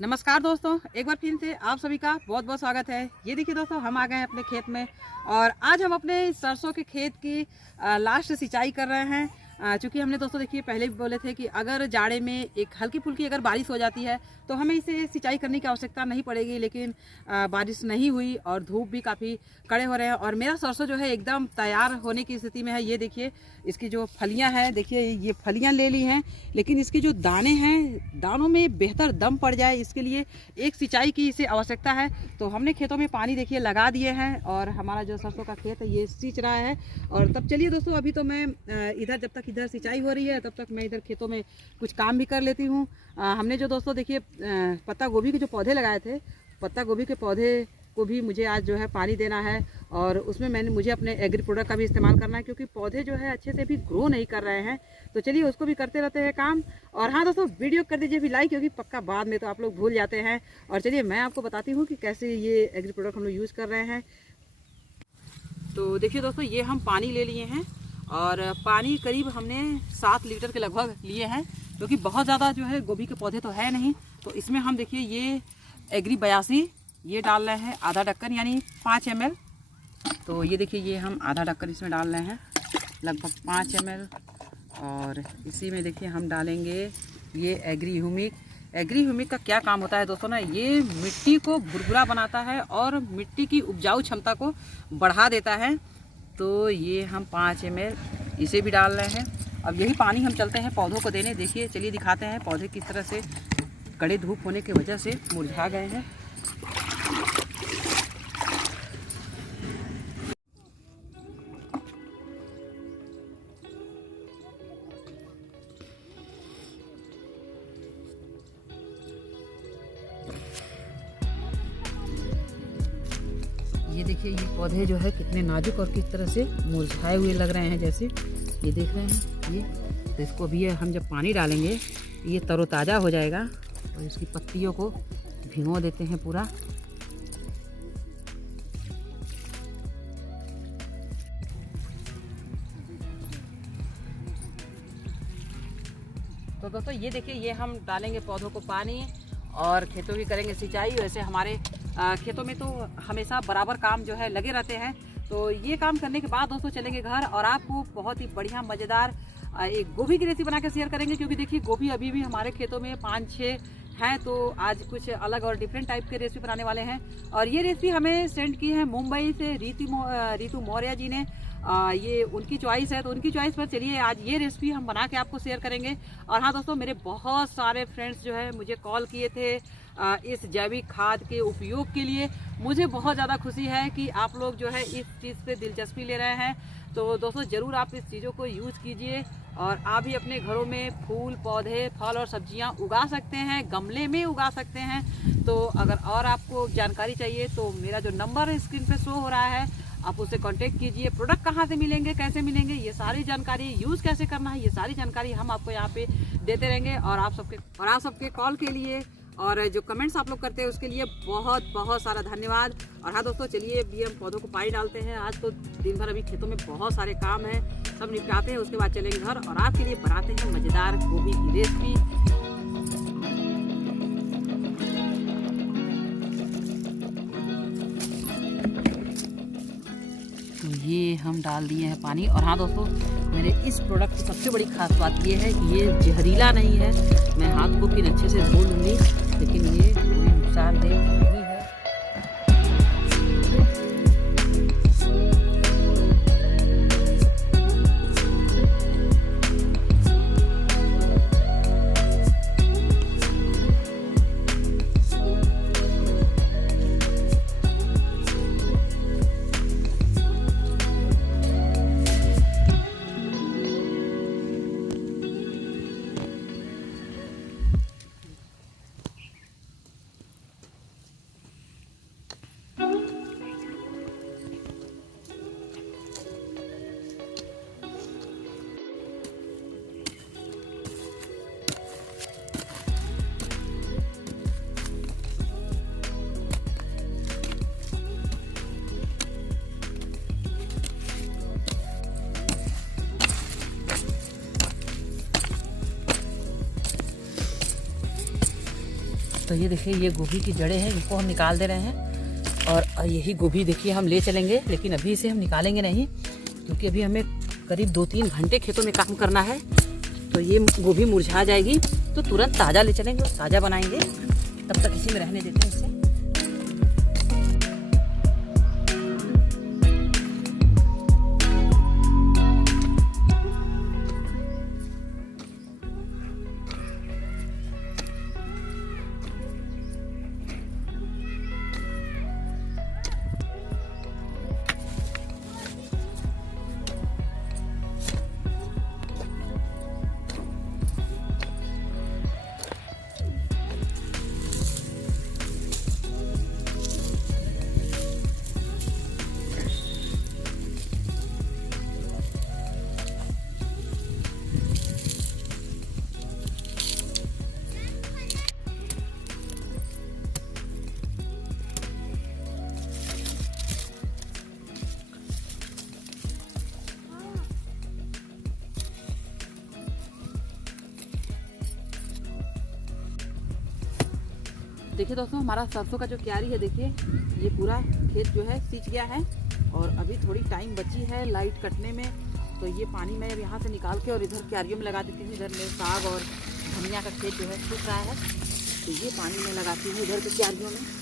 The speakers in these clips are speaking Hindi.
नमस्कार दोस्तों, एक बार फिर से आप सभी का बहुत बहुत स्वागत है। ये देखिए दोस्तों, हम आ गए हैं अपने खेत में और आज हम अपने सरसों के खेत की लास्ट सिंचाई कर रहे हैं। चूँकि हमने दोस्तों देखिए पहले भी बोले थे कि अगर जाड़े में एक हल्की फुल्की अगर बारिश हो जाती है तो हमें इसे सिंचाई करने की आवश्यकता नहीं पड़ेगी, लेकिन बारिश नहीं हुई और धूप भी काफ़ी कड़े हो रहे हैं और मेरा सरसों जो है एकदम तैयार होने की स्थिति में है। ये देखिए इसकी जो फलियां हैं, देखिए ये फलियां ले ली हैं, लेकिन इसके जो दाने हैं, दानों में बेहतर दम पड़ जाए इसके लिए एक सिंचाई की इसे आवश्यकता है। तो हमने खेतों में पानी देखिए लगा दिए हैं और हमारा जो सरसों का खेत है ये सींच रहा है। और तब चलिए दोस्तों, अभी तो मैं इधर जब तक इधर सिंचाई हो रही है तब तक मैं इधर खेतों में कुछ काम भी कर लेती हूँ। हमने जो दोस्तों देखिए पत्ता गोभी के जो पौधे लगाए थे, पत्ता गोभी के पौधे को भी मुझे आज जो है पानी देना है और उसमें मुझे अपने एग्री प्रोडक्ट का भी इस्तेमाल करना है, क्योंकि पौधे जो है अच्छे से भी ग्रो नहीं कर रहे हैं। तो चलिए उसको भी करते रहते हैं काम। और हाँ दोस्तों, वीडियो कर दीजिए भी लाइक, क्योंकि पक्का बाद में तो आप लोग भूल जाते हैं। और चलिए मैं आपको बताती हूँ कि कैसे ये एग्री प्रोडक्ट हम लोग यूज़ कर रहे हैं। तो देखिए दोस्तों, ये हम पानी ले लिए हैं और पानी करीब हमने 7 लीटर के लगभग लिए हैं, क्योंकि बहुत ज़्यादा जो है गोभी के पौधे तो है नहीं। तो इसमें हम देखिए ये एग्री 82 ये डाल रहे हैं, आधा ढक्कन यानी 5 ml। तो ये देखिए ये हम आधा ढक्कन इसमें डाल रहे हैं, लगभग 5 ml। और इसी में देखिए हम डालेंगे ये एग्री ह्यूमिक। एग्री ह्यूमिक का क्या काम होता है दोस्तों ना, ये मिट्टी को भुरभुरा बनाता है और मिट्टी की उपजाऊ क्षमता को बढ़ा देता है। तो ये हम 5 ml इसे भी डाल रहे हैं। अब यही पानी हम चलते हैं पौधों को देने। देखिए चलिए दिखाते हैं पौधे किस तरह से कड़े धूप होने की वजह से मुरझा गए हैं। ये देखिए ये पौधे जो है कितने नाजुक और किस तरह से मुरझाए हुए लग रहे हैं, जैसे ये देख रहे हैं ये। तो इसको भी हम जब पानी डालेंगे ये तरोताज़ा हो जाएगा और इसकी पत्तियों को भिगो देते हैं पूरा। तो दोस्तों ये देखिए ये हम डालेंगे पौधों को पानी और खेतों की करेंगे सिंचाई। वैसे हमारे खेतों में तो हमेशा बराबर काम जो है लगे रहते हैं। तो ये काम करने के बाद दोस्तों चलेंगे घर और आपको बहुत ही बढ़िया मज़ेदार एक गोभी की रेसिपी बना के शेयर करेंगे, क्योंकि देखिए गोभी अभी भी हमारे खेतों में 5-6 हैं। तो आज कुछ अलग और डिफरेंट टाइप के रेसिपी बनाने वाले हैं। और ये रेसिपी हमें सेंड की है मुंबई से रीतू मौर्य जी ने। ये उनकी चॉइस है, तो उनकी चॉइस पर चलिए आज ये रेसिपी हम बना के आपको शेयर करेंगे। और हाँ दोस्तों, मेरे बहुत सारे फ्रेंड्स जो है मुझे कॉल किए थे इस जैविक खाद के उपयोग के लिए। मुझे बहुत ज़्यादा खुशी है कि आप लोग जो है इस चीज़ से दिलचस्पी ले रहे हैं। तो दोस्तों ज़रूर आप इस चीज़ों को यूज़ कीजिए और आप भी अपने घरों में फूल पौधे फल और सब्जियां उगा सकते हैं, गमले में उगा सकते हैं। तो अगर और आपको जानकारी चाहिए तो मेरा जो नंबर स्क्रीन पे शो हो रहा है आप उससे कांटेक्ट कीजिए। प्रोडक्ट कहाँ से मिलेंगे, कैसे मिलेंगे, ये सारी जानकारी, यूज़ कैसे करना है, ये सारी जानकारी हम आपको यहाँ पे देते रहेंगे। और आप सबके कॉल के लिए और जो कमेंट्स आप लोग करते हैं उसके लिए बहुत बहुत सारा धन्यवाद। और हाँ दोस्तों, चलिए अभी हम पौधों को पानी डालते हैं। आज तो दिन भर अभी खेतों में बहुत सारे काम हैं, सब निपटाते हैं, उसके बाद चलेंगे घर और आपके लिए बनाते हैं मज़ेदार गोभी की रेसिपी। तो ये हम डाल दिए हैं पानी। और हाँ दोस्तों, मेरे इस प्रोडक्ट की सबसे बड़ी खास बात ये है कि ये जहरीला नहीं है। मैं हाथ को फिर अच्छे से धो लूँगी, लेकिन ये कोई नुकसानदेह नहीं है। तो ये देखिए ये गोभी की जड़ें हैं, इनको हम निकाल दे रहे हैं। और यही गोभी देखिए हम ले चलेंगे, लेकिन अभी इसे हम निकालेंगे नहीं, क्योंकि अभी हमें करीब 2-3 घंटे खेतों में काम करना है। तो ये गोभी मुरझा जाएगी तो तुरंत ताज़ा ले चलेंगे और ताज़ा बनाएंगे। तब तक इसी में रहने देते हैं इसे। देखिए दोस्तों, हमारा सरसों का जो क्यारी है, देखिए ये पूरा खेत जो है सींच गया है। और अभी थोड़ी टाइम बची है लाइट कटने में। तो ये पानी मैं यहाँ से निकाल के और इधर क्यारियों में लगा देती हूँ। इधर मेरे साग और धनिया का खेत जो है सूख रहा है, तो ये पानी में लगाती हूँ इधर के क्यारियों में।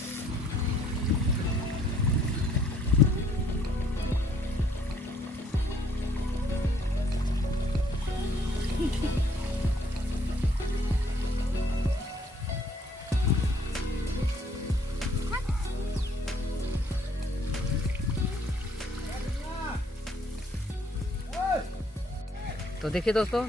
तो देखिए दोस्तों,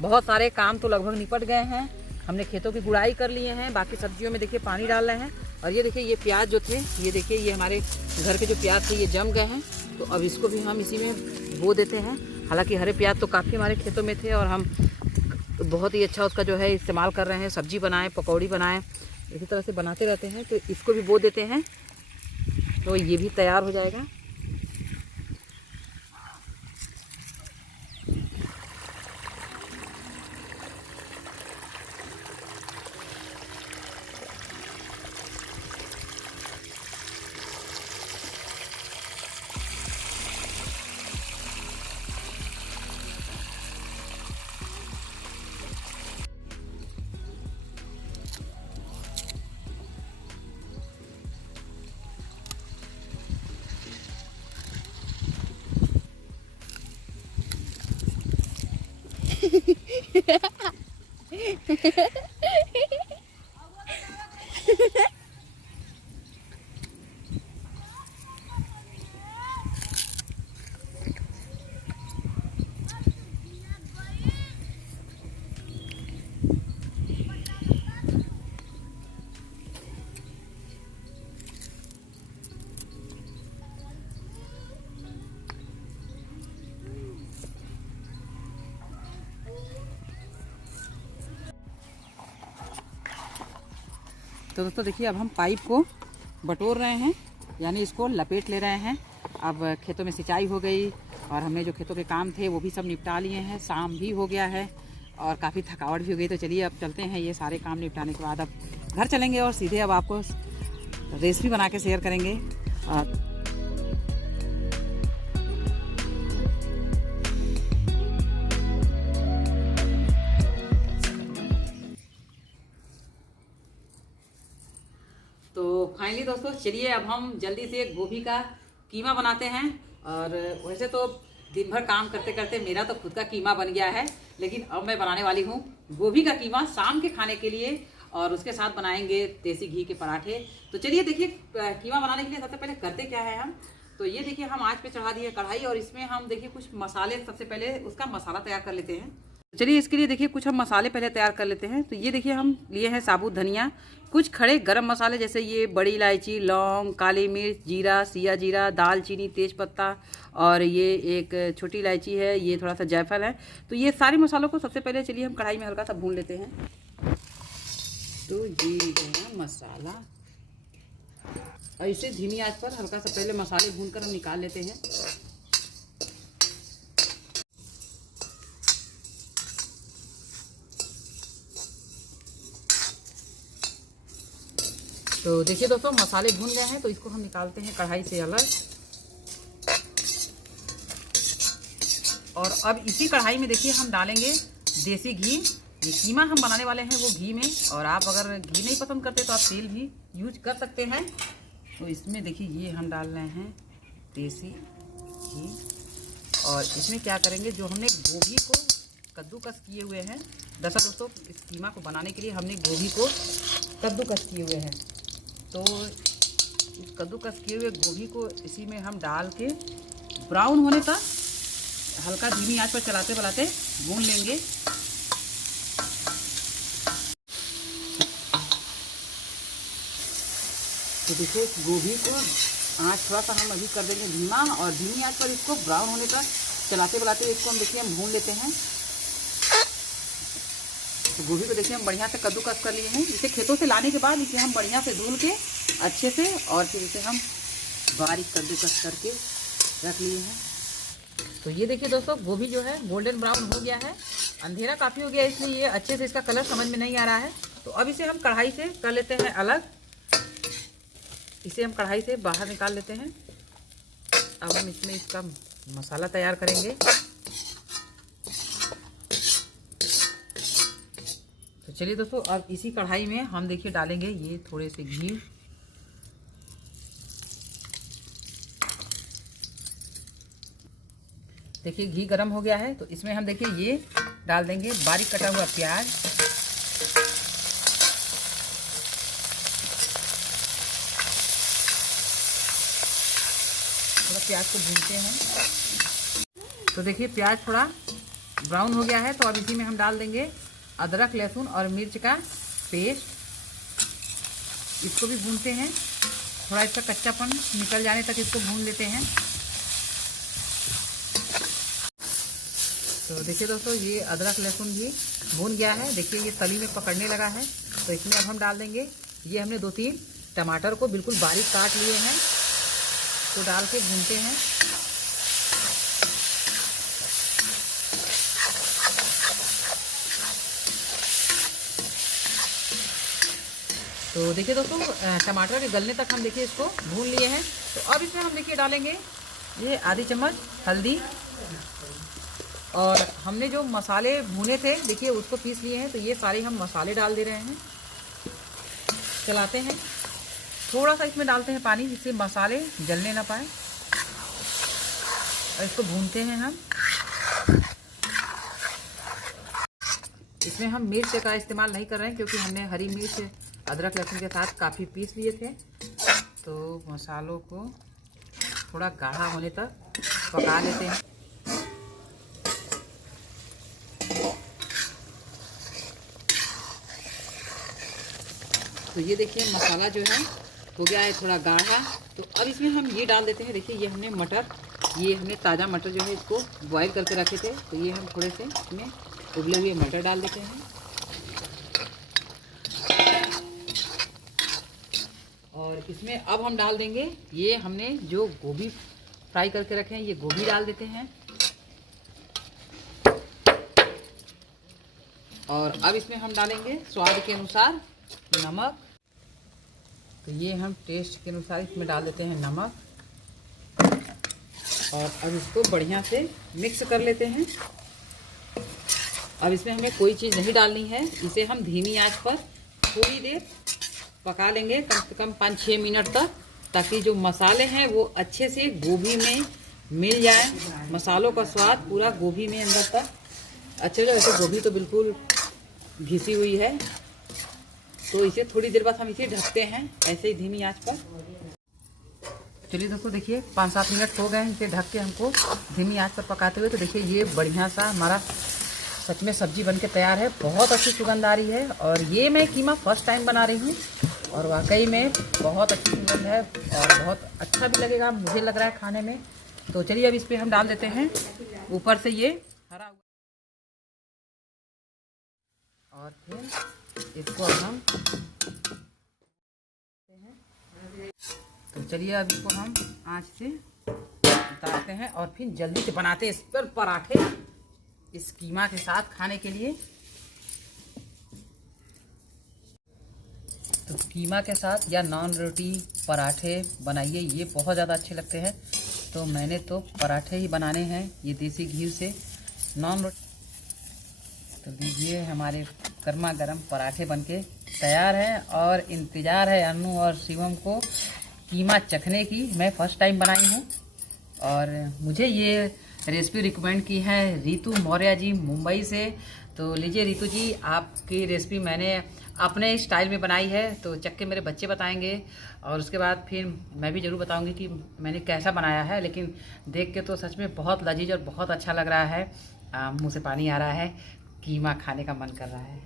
बहुत सारे काम तो लगभग निपट गए हैं। हमने खेतों की गुड़ाई कर लिए हैं, बाकी सब्जियों में देखिए पानी डाल रहे हैं। और ये देखिए ये प्याज जो थे, ये देखिए ये हमारे घर के जो प्याज थे ये जम गए हैं। तो अब इसको भी हम इसी में बो देते हैं। हालांकि हरे प्याज तो काफ़ी हमारे खेतों में थे और हम बहुत ही अच्छा उसका जो है इस्तेमाल कर रहे हैं। सब्जी बनाएं, पकौड़ी बनाएं, इसी तरह से बनाते रहते हैं। तो इसको भी बो देते हैं, तो ये भी तैयार हो जाएगा। तो दोस्तों देखिए, अब हम पाइप को बटोर रहे हैं, यानी इसको लपेट ले रहे हैं। अब खेतों में सिंचाई हो गई और हमने जो खेतों के काम थे वो भी सब निपटा लिए हैं। शाम भी हो गया है और काफ़ी थकावट भी हो गई। तो चलिए अब चलते हैं, ये सारे काम निपटाने के बाद अब घर चलेंगे और सीधे अब आपको रेसिपी बना के शेयर करेंगे। तो फाइनली दोस्तों, चलिए अब हम जल्दी से गोभी का कीमा बनाते हैं। और वैसे तो दिन भर काम करते करते मेरा तो खुद का कीमा बन गया है, लेकिन अब मैं बनाने वाली हूँ गोभी का कीमा शाम के खाने के लिए। और उसके साथ बनाएंगे देसी घी के पराठे। तो चलिए देखिए, कीमा बनाने के लिए सबसे पहले करते क्या है हम। तो ये देखिए, हम आँच पे चढ़ा दिए कढ़ाई और इसमें हम देखिए कुछ मसाले, सबसे पहले उसका मसाला तैयार कर लेते हैं। चलिए इसके लिए देखिए कुछ हम मसाले पहले तैयार कर लेते हैं। तो ये देखिए हम लिए हैं साबुत धनिया, कुछ खड़े गरम मसाले जैसे ये बड़ी इलायची, लौंग, काली मिर्च, जीरा, सिया जीरा, दालचीनी, तेज पत्ता, और ये एक छोटी इलायची है, ये थोड़ा सा जायफल है। तो ये सारे मसालों को सबसे पहले चलिए हम कढ़ाई में हल्का सा भून लेते हैं। तो ये गया मसाला, ऐसे धीमी आंच पर हल्का सा पहले मसाले भून कर हम निकाल लेते हैं। तो देखिए दोस्तों, मसाले भून गए हैं, तो इसको हम निकालते हैं कढ़ाई से अलग। और अब इसी कढ़ाई में देखिए हम डालेंगे देसी घी। ये कीमा हम बनाने वाले हैं वो घी में, और आप अगर घी नहीं पसंद करते तो आप तेल भी यूज कर सकते हैं। तो इसमें देखिए ये हम डाल रहे हैं देसी घी। और इसमें क्या करेंगे, जो हमने गोभी को कद्दूकस किए हुए हैं, दरअसल दोस्तों इस कीमा को बनाने के लिए हमने गोभी को कद्दूकस किए हुए हैं, तो इस कद्दूकस किए हुए गोभी को इसी में हम डाल के ब्राउन होने तक हल्का धीमी आंच पर चलाते चलाते भून लेंगे। तो देखिए गोभी को आंच थोड़ा सा हम अभी कर देंगे धीमा, और धीमी आंच पर इसको ब्राउन होने तक चलाते चलाते इसको हम देखिए हम भून लेते हैं। तो गोभी को देखिए हम बढ़िया से कद्दूकस कर लिए हैं। इसे खेतों से लाने के बाद इसे हम बढ़िया से धुल के अच्छे से, और फिर इसे हम बारीक कद्दूकस करके रख लिए हैं। तो ये देखिए दोस्तों, गोभी जो है गोल्डन ब्राउन हो गया है। अंधेरा काफ़ी हो गया है, इसलिए ये अच्छे से इसका कलर समझ में नहीं आ रहा है। तो अब इसे हम कढ़ाई से कर लेते हैं अलग। इसे हम कढ़ाई से बाहर निकाल लेते हैं। अब हम इसमें इसका मसाला तैयार करेंगे। तो चलिए दोस्तों, अब इसी कढ़ाई में हम देखिए डालेंगे ये थोड़े से घी। देखिए घी गरम हो गया है, तो इसमें हम देखिए ये डाल देंगे बारीक कटा हुआ प्याज। थोड़ा प्याज को भूनते हैं। तो देखिए प्याज थोड़ा ब्राउन हो गया है, तो अब इसी में हम डाल देंगे अदरक लहसुन और मिर्च का पेस्ट। इसको भी भूनते हैं, थोड़ा इसका कच्चापन निकल जाने तक इसको भून लेते हैं। तो देखिए दोस्तों, ये अदरक लहसुन भी भून गया है। देखिए ये तली में पकड़ने लगा है। तो इसमें अब हम डाल देंगे, ये हमने 2-3 टमाटर को बिल्कुल बारीक काट लिए हैं, तो डाल के भूनते हैं। तो देखिए दोस्तों, टमाटर के गलने तक हम देखिए इसको भून लिए हैं। तो अब इसमें हम देखिए डालेंगे ये आधी चम्मच हल्दी, और हमने जो मसाले भुने थे देखिए उसको पीस लिए हैं। तो ये सारे हम मसाले डाल दे रहे हैं, चलाते हैं। थोड़ा सा इसमें डालते हैं पानी, जिससे मसाले जलने ना पाए, और इसको भूनते हैं हम। इसमें हम मिर्च का इस्तेमाल नहीं कर रहे हैं, क्योंकि हमने हरी मिर्च अदरक लहसुन के साथ काफ़ी पीस लिए थे। तो मसालों को थोड़ा गाढ़ा होने तक पका लेते हैं। तो ये देखिए मसाला जो है हो गया है थोड़ा गाढ़ा। तो अब इसमें हम ये डाल देते हैं। देखिए ये हमने मटर, ये हमने ताज़ा मटर जो है इसको बॉईल करके रखे थे, तो ये हम थोड़े से इसमें उबले हुए मटर डाल देते हैं। और इसमें अब हम डाल देंगे ये हमने जो गोभी फ्राई करके रखे हैं, ये गोभी डाल देते हैं। और अब इसमें हम डालेंगे स्वाद के अनुसार नमक। तो ये हम टेस्ट के अनुसार इसमें डाल देते हैं नमक, और अब इसको बढ़िया से मिक्स कर लेते हैं। अब इसमें हमें कोई चीज़ नहीं डालनी है, इसे हम धीमी आंच पर थोड़ी देर पका लेंगे, कम से कम 5-6 मिनट तक, ताकि जो मसाले हैं वो अच्छे से गोभी में मिल जाए। मसालों का स्वाद पूरा गोभी में अंदर तक अच्छे से। वैसे गोभी तो बिल्कुल घिसी हुई है, तो इसे थोड़ी देर बाद हम इसे ढकते हैं ऐसे ही धीमी आंच पर। चलिए दोस्तों, देखिए 5-7 मिनट हो गए हैं इसे ढक के हमको धीमी आंच पर पकाते हुए। तो देखिए ये बढ़िया सा हमारा सच में सब्जी बनके तैयार है। बहुत अच्छी सुगंध आ रही है, और ये मैं कीमा फर्स्ट टाइम बना रही हूँ, और वाकई में बहुत अच्छी सुगंध है, और बहुत अच्छा भी लगेगा मुझे लग रहा है खाने में। तो चलिए अब इस पर हम डाल देते हैं ऊपर से ये हरा, और फिर इसको अब हम, तो चलिए अब इसको हम आंच से उतारते हैं, और फिर जल्दी से बनाते हैं इस पर पराठे, इस कीमा के साथ खाने के लिए। तो कीमा के साथ या नान रोटी पराठे बनाइए, ये बहुत ज़्यादा अच्छे लगते हैं। तो मैंने तो पराठे ही बनाने हैं ये देसी घी से। नान रोटी तो दीजिए, हमारे गर्मा गर्म पराठे बनके तैयार हैं और इंतज़ार है अनु और शिवम को कीमा चखने की। मैं फ़र्स्ट टाइम बनाई हूँ और मुझे ये रेसिपी रिकमेंड की है रितु मौर्य जी मुंबई से। तो लीजिए रितु जी, आपकी रेसिपी मैंने अपने स्टाइल में बनाई है, तो चख के मेरे बच्चे बताएंगे और उसके बाद फिर मैं भी ज़रूर बताऊंगी कि मैंने कैसा बनाया है। लेकिन देख के तो सच में बहुत लजीज और बहुत अच्छा लग रहा है। मुँह से पानी आ रहा है, कीमा खाने का मन कर रहा है।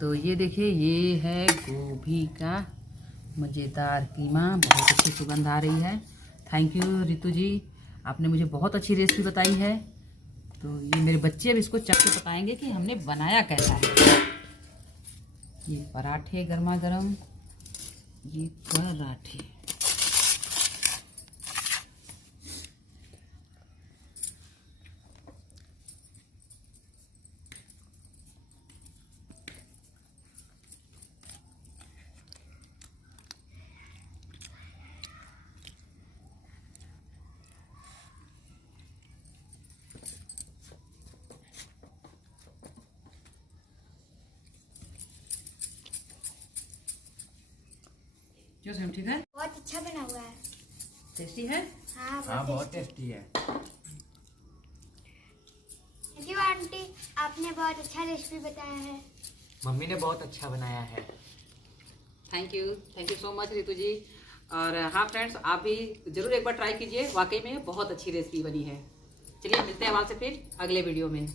तो ये देखिए, ये है गोभी का मज़ेदार कीमा, बहुत अच्छी सुगंध आ रही है। थैंक यू रितु जी, आपने मुझे बहुत अच्छी रेसिपी बताई है। तो ये मेरे बच्चे अब इसको चख के बताएंगे कि हमने बनाया कैसा है। ये पराठे गर्मा गर्म, ये पराठे। क्यों सेम ठीक है? बहुत अच्छा बना हुआ है। टेस्टी है? हाँ बहुत टेस्टी है। थैंक यू आंटी, आपने बहुत अच्छा रेसिपी बताया है। मम्मी ने बहुत अच्छा बनाया है। Thank you so much Ritu ji. और हाँ फ्रेंड्स, आप भी ज़रूर एक बार ट्राई कीजिए, वाकई में बहुत अच्छी रेसिपी बनी है। चलिए मिलते हैं आपसे फिर अगले वीडियो में।